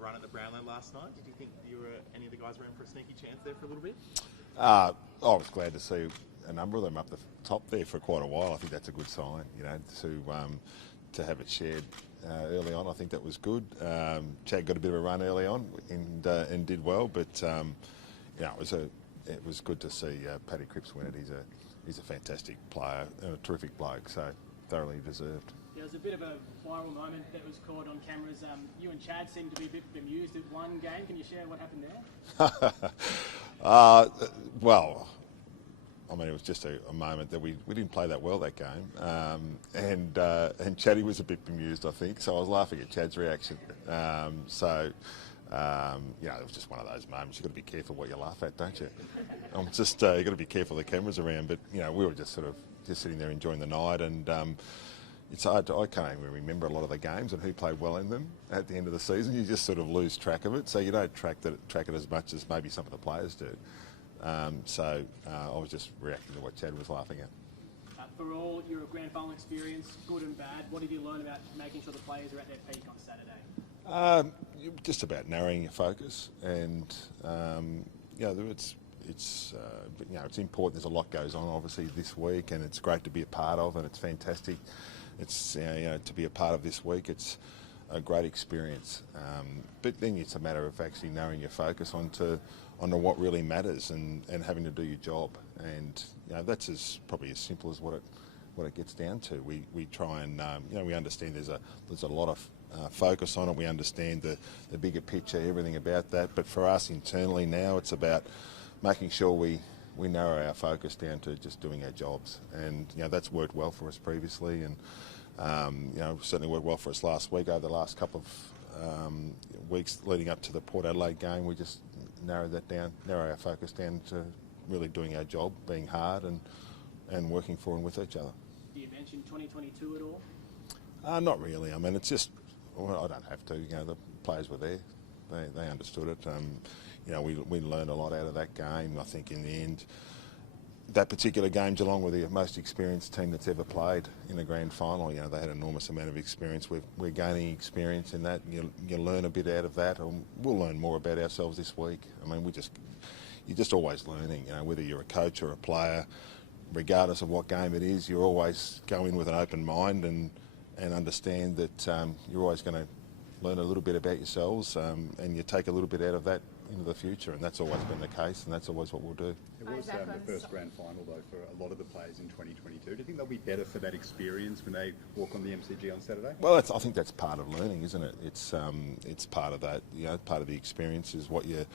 run at the Brownlow last night. Did you think any of the guys were in for a sneaky chance there for a little bit? I was glad to see a number of them up the top there for quite a while. I think that's a good sign, to have it shared early on. I think that was good. Chad got a bit of a run early on and did well, but it was good to see Paddy Cripps win it. He's a fantastic player and a terrific bloke, so thoroughly deserved. There was a bit of a viral moment that was caught on cameras. You and Chad seemed to be a bit bemused at one game. Can you share what happened there? Well, I mean, it was just a moment that we didn't play that well that game, and Chaddy was a bit bemused, I think. So I was laughing at Chad's reaction. It was just one of those moments. You've got to be careful what you laugh at, don't you? You've got to be careful the cameras around. But we were just sitting there enjoying the night, and it's hard I can't even remember a lot of the games and who played well in them at the end of the season. You just sort of lose track of it, so you don't track it as much as maybe some of the players do. I was just reacting to what Chad was laughing at. For all your grand final experience, good and bad, what did you learn about making sure the players are at their peak on Saturday? Just about narrowing your focus, and it's important. There's a lot goes on obviously this week, and it's great to be a part of, and it's fantastic. It's to be a part of this week. It's a great experience, but then it's a matter of actually narrowing your focus onto what really matters and having to do your job, and that's probably as simple as what it gets down to. We try and we understand there's a lot of focus on it. We understand the bigger picture, everything about that. But for us internally now, it's about making sure we narrow our focus down to just doing our jobs, and that's worked well for us previously, and certainly worked well for us last week. Over the last couple of weeks leading up to the Port Adelaide game, we just narrow our focus down to really doing our job, being hard and working for and with each other. Do you mention 2022 at all? Not really. I mean, it's just, I don't have to. The players were there. They understood it. We learned a lot out of that game. I think in the end, that particular game, Geelong were the most experienced team that's ever played in a grand final. They had an enormous amount of experience. We're gaining experience in that. You learn a bit out of that. We'll learn more about ourselves this week. I mean, you're just always learning. Whether you're a coach or a player, regardless of what game it is, you always go in with an open mind and understand that you're always going to learn a little bit about yourselves, and you take a little bit out of that into the future, and that's always been the case, and that's always what we'll do. It was the first grand final, though, for a lot of the players in 2022. Do you think they'll be better for that experience when they walk on the MCG on Saturday? Well, I think that's part of learning, isn't it? It's part of that. Part of the experience is what your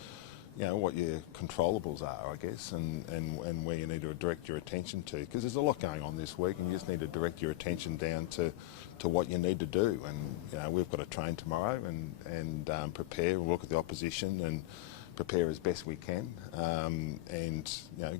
controllables are, I guess, and where you need to direct your attention to, because there's a lot going on this week, and you just need to direct your attention down to what you need to do. And we've got to train tomorrow and prepare and look at the opposition and prepare as best we can, and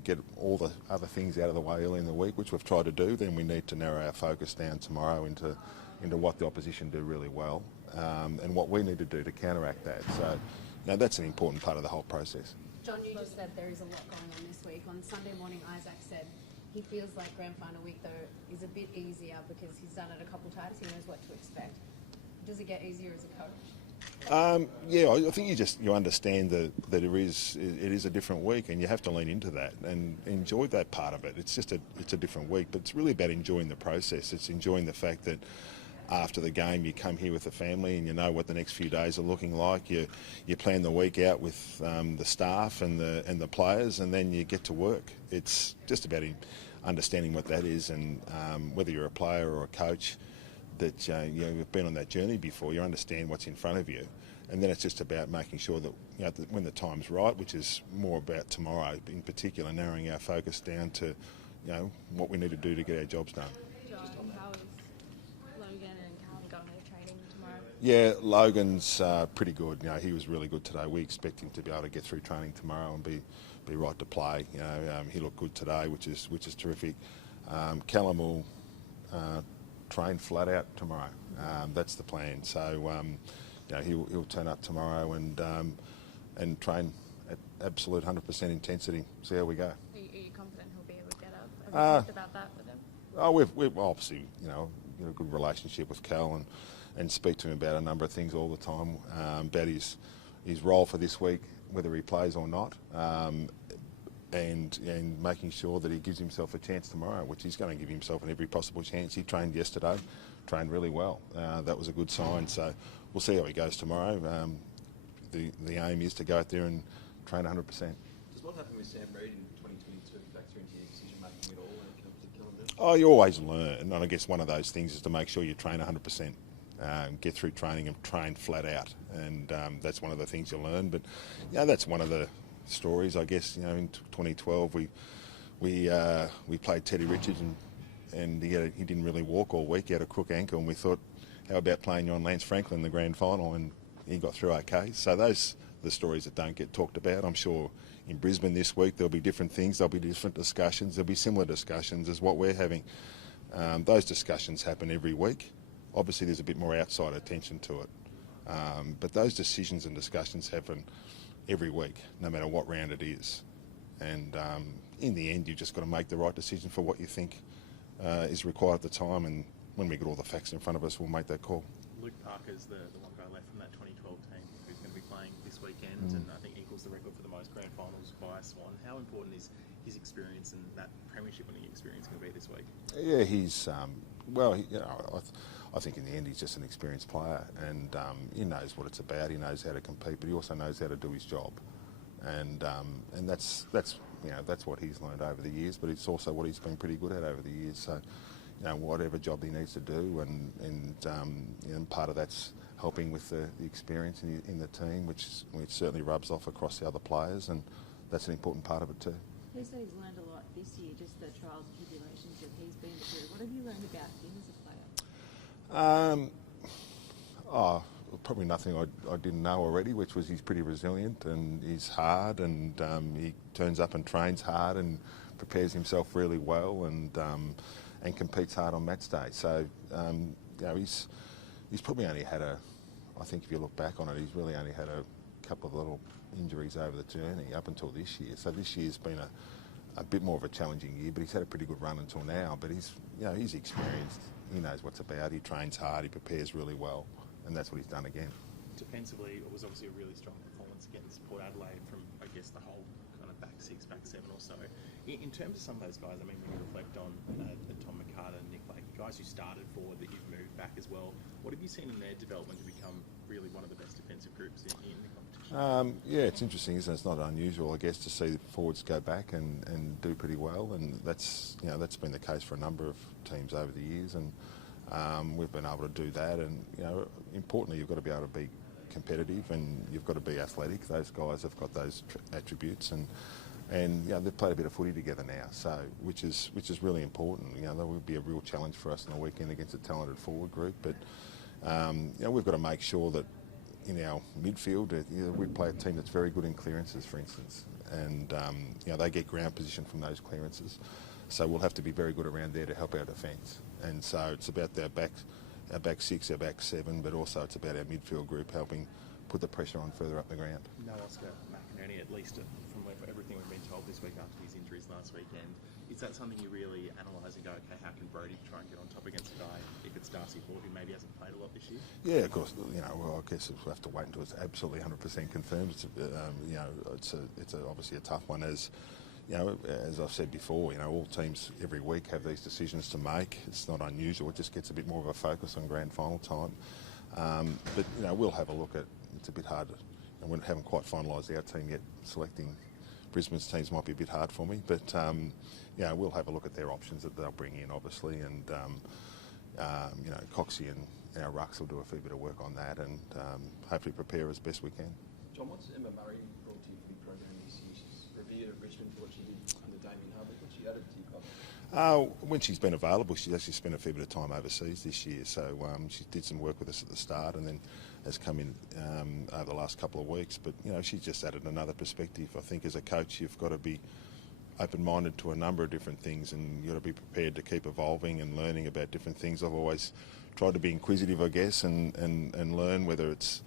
get all the other things out of the way early in the week, which we've tried to do. Then we need to narrow our focus down tomorrow into what the opposition do really well, and what we need to do to counteract that. So that's an important part of the whole process. John, you just said there is a lot going on this week. On Sunday morning, Isaac said he feels like grand final week, though, is a bit easier because he's done it a couple times. He knows what to expect. Does it get easier as a coach? I think you understand that it is a different week, and you have to lean into that and enjoy that part of it. It's a different week, but it's really about enjoying the process. It's enjoying the fact that after the game you come here with the family and you know what the next few days are looking like. You plan the week out with the staff and the players, and then you get to work. It's just about understanding what that is, and whether you're a player or a coach, that you've been on that journey before, you understand what's in front of you, and then it's just about making sure that when the time's right, which is more about tomorrow in particular, narrowing our focus down to what we need to do to get our jobs done. John, how is Logan and Callum going to training tomorrow? Yeah, Logan's pretty good. He was really good today. We expect him to be able to get through training tomorrow and be right to play. He looked good today, which is terrific. Callum will train flat out tomorrow. That's the plan. So he'll turn up tomorrow and train at absolute 100% intensity. See how we go. Are you confident he'll be able to get up? Have you talked about that with him? We've obviously a good relationship with Cal, and speak to him about a number of things all the time, about his role for this week, whether he plays or not, and making sure that he gives himself a chance tomorrow, which he's going to give himself in every possible chance. He trained yesterday, trained really well. That was a good sign. So we'll see how he goes tomorrow. The aim is to go out there and train 100%. Does what happened with Sam Reid in 2022 factor into your decision making at all when it comes to Callum Mills? Oh, you always learn, and I guess one of those things is to make sure you train 100%. Get through training and train flat out, and that's one of the things you learn. But that's one of the stories, I guess. In 2012 we played Teddy Richards, and he didn't really walk all week. He had a crook ankle, and we thought, how about playing you on Lance Franklin in the grand final, and he got through okay. So those are the stories that don't get talked about. I'm sure in Brisbane this week there'll be different things, there'll be different discussions, there'll be similar discussions as what we're having. Those discussions happen every week. Obviously there's a bit more outside attention to it, but those decisions and discussions happen every week, no matter what round it is. And in the end, you've just got to make the right decision for what you think is required at the time, and when we get all the facts in front of us, we'll make that call. Luke Parker's the one guy left from that 2012 team who's going to be playing this weekend, and I think equals the record for the most grand finals by a Swan. How important is his experience and that premiership winning experience going to be this week? Yeah, he's I think in the end he's just an experienced player, and he knows what it's about. He knows how to compete, but he also knows how to do his job, and that's what he's learned over the years. But it's also what he's been pretty good at over the years. So, whatever job he needs to do, and part of that's helping with the experience in the team, which certainly rubs off across the other players, and that's an important part of it too. He said he's learned a lot this year, just the trials and tribulations that he's been through. What have you learned about him as a player? Probably nothing I didn't know already, which was he's pretty resilient and he's hard, and he turns up and trains hard and prepares himself really well, and competes hard on match day. So he's probably only had I think if you look back on it, he's really only had a couple of little injuries over the journey up until this year. So this year's been a bit more of a challenging year, but he's had a pretty good run until now. But he's experienced. He knows what's about. He trains hard. He prepares really well, and that's what he's done again. Defensively, it was obviously a really strong performance against Port Adelaide from, I guess, the whole kind of back six, back seven or so. In terms of some of those guys, I mean, when you reflect on Tom McCarter and Nick Lake, guys who started forward that you've moved back as well, what have you seen in their development to become really one of the best defensive groups in the competition? Yeah, it's interesting, isn't it? It's not unusual, I guess, to see forwards go back and do pretty well, and that's been the case for a number of teams over the years, and we've been able to do that. And importantly, you've got to be able to be competitive, and you've got to be athletic. Those guys have got those attributes, and they've played a bit of footy together now, so which is really important. That would be a real challenge for us on the weekend against a talented forward group, but we've got to make sure that in our midfield, we play a team that's very good in clearances, for instance, and they get ground position from those clearances. So we'll have to be very good around there to help our defence. And so it's about our back six, our back seven, but also it's about our midfield group helping put the pressure on further up the ground. No Oscar McInerney, at least from everything we've been told this week after his injuries last weekend. Is that something you really analyse and go, okay, how can Brodie try and get on top against a guy if it's Darcy Ford, who maybe hasn't played a lot this year? Yeah, of course. Well, I guess we'll have to wait until it's absolutely 100% confirmed. It's obviously a tough one, as I've said before. All teams every week have these decisions to make. It's not unusual. It just gets a bit more of a focus on grand final time. But we'll have a look at. It's a bit hard. We haven't quite finalised our team yet. Selecting Brisbane's teams might be a bit hard for me, but we'll have a look at their options that they'll bring in, obviously, and Coxie and our rucks will do a fair bit of work on that, and hopefully prepare as best we can. John, what's Emma Murray brought to you for the program this year? She's revered at Richmond for what she did under Damien Hardwick. What she added to your club? When she's been available, she's actually spent a fair bit of time overseas this year. So she did some work with us at the start, and then has come in over the last couple of weeks. But she's just added another perspective. I think as a coach, you've got to be open-minded to a number of different things, and you've got to be prepared to keep evolving and learning about different things. I've always tried to be inquisitive, I guess, and learn, whether it's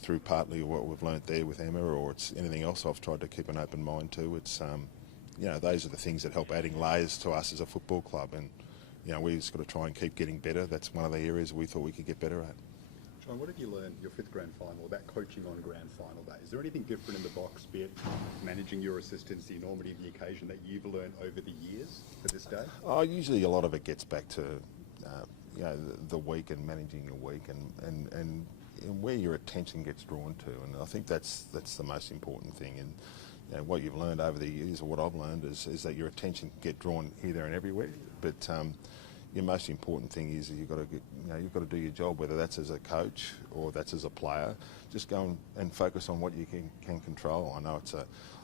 through partly what we've learnt there with Emma, or it's anything else. I've tried to keep an open mind to. It's those are the things that help adding layers to us as a football club, and we just got to try and keep getting better. That's one of the areas we thought we could get better at. John, what did you learn your fifth grand final about coaching on grand final day? Is there anything different in the box, be it managing your assistants, the enormity of the occasion, that you've learned over the years for this day? Usually a lot of it gets back to the week and managing your week and where your attention gets drawn to, and I think that's the most important thing. And what you've learned over the years, or what I've learned, is that your attention can get drawn here, there, and everywhere. But your most important thing is that you've got to do your job, whether that's as a coach or that's as a player. Just go and focus on what you can control. I know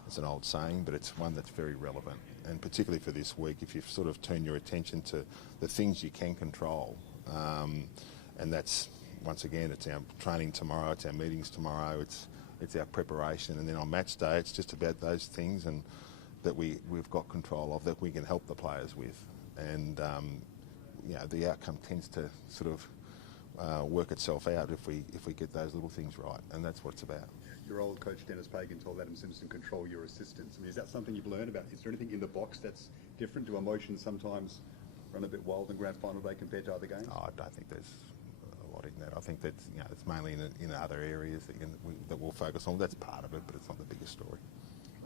it's an old saying, but it's one that's very relevant. And particularly for this week, if you sort of turn your attention to the things you can control, and that's, once again, it's our training tomorrow, it's our meetings tomorrow, it's our preparation, and then on match day, it's just about those things and that we've got control of, that we can help the players with. And the outcome tends to sort of work itself out if we get those little things right, and that's what it's about. Your old coach Dennis Pagan told Adam Simpson, control your assistants. I mean, is that something you've learned about? Is there anything in the box that's different? Do emotions sometimes run a bit wild in grand final day compared to other games? Oh, I don't think there's a lot in that. I think that's it's mainly in other areas that we'll focus on. That's part of it, but it's not the biggest story.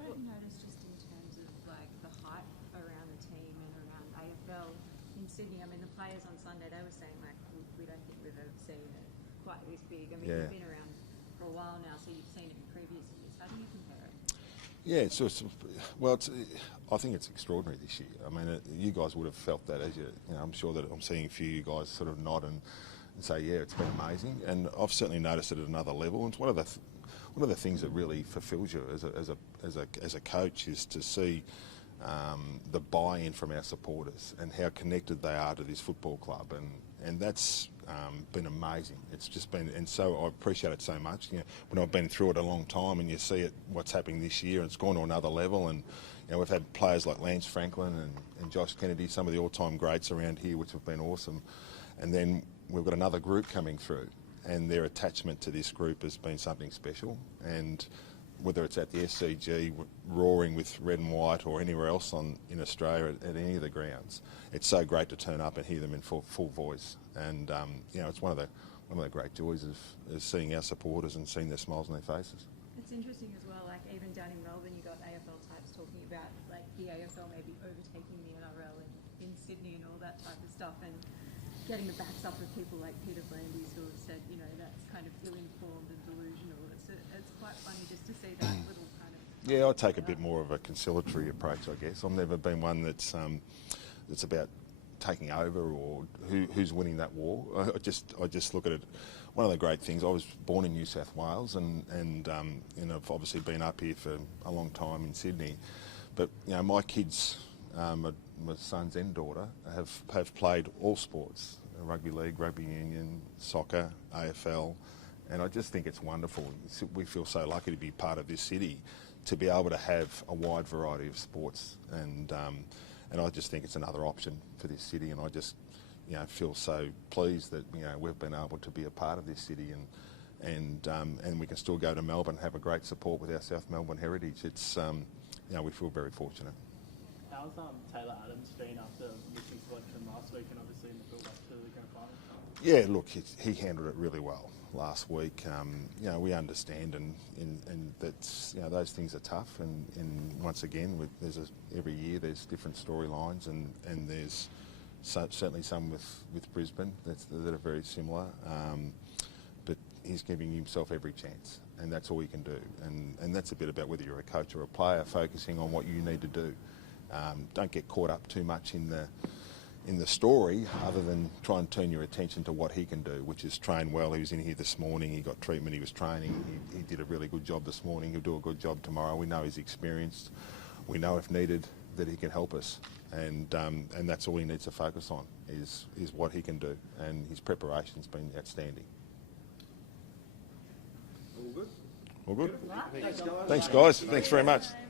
What have you noticed just in terms of like the hype around the team and around AFL in Sydney? I mean, the players on Sunday, they were saying like, we don't think we've ever seen it quite this big. I mean, Yeah. You've been around for a while now, so you've seen it in previous years. How do you compare it? Yeah, I think it's extraordinary this year. I mean, you guys would have felt that as I'm sure that I'm seeing a few of you guys sort of nod and say, yeah, it's been amazing. And I've certainly noticed it at another level. And it's one of the things that really fulfills you as a coach is to see the buy-in from our supporters and how connected they are to this football club, and that's been amazing. It's just been, and so I appreciate it so much. When I've been through it a long time, and you see what's happening this year, and it's gone to another level. And we've had players like Lance Franklin and Josh Kennedy, some of the all-time greats around here, which have been awesome. And then we've got another group coming through, and their attachment to this group has been something special. And whether it's at the SCG, roaring with red and white, or anywhere else in Australia at any of the grounds, it's so great to turn up and hear them in full voice. And it's one of the great joys of seeing our supporters and seeing their smiles on their faces. It's interesting as well, like even down in Melbourne, you got AFL types talking about like the AFL maybe overtaking the NRL in Sydney and all that type of stuff, and getting the backs up of people like Peter Blandies who have said, that's kind of ill-informed and delusional. It's quite funny just to see that little kind of... Yeah, I take a bit more of a conciliatory approach, I guess. I've never been one that's about taking over or who's winning that war. I just look at it. One of the great things, I was born in New South Wales and I've obviously been up here for a long time in Sydney. But my kids, my sons and daughter, have played all sports: rugby league, rugby union, soccer, AFL, and I just think it's wonderful. We feel so lucky to be part of this city, to be able to have a wide variety of sports, and I just think it's another option for this city, and I just feel so pleased that we've been able to be a part of this city, and we can still go to Melbourne and have a great support with our South Melbourne heritage. It's we feel very fortunate. How's Taylor Adams been after missing selection last week and obviously in the build-up to the grand final? Yeah, look, he handled it really well last week. We understand, and that's those things are tough. And once again, every year there's different storylines, and there's certainly some with Brisbane that are very similar. But he's giving himself every chance, and that's all he can do. And that's a bit about whether you're a coach or a player, focusing on what you need to do. Don't get caught up too much in the story, other than try and turn your attention to what he can do, which is train well. He was in here this morning, he got treatment, he was training, he did a really good job this morning, he'll do a good job tomorrow. We know he's experienced, we know if needed that he can help us, and that's all he needs to focus on is what he can do, and his preparation's been outstanding. All good? All good? Thanks, Thanks guys, thanks very much.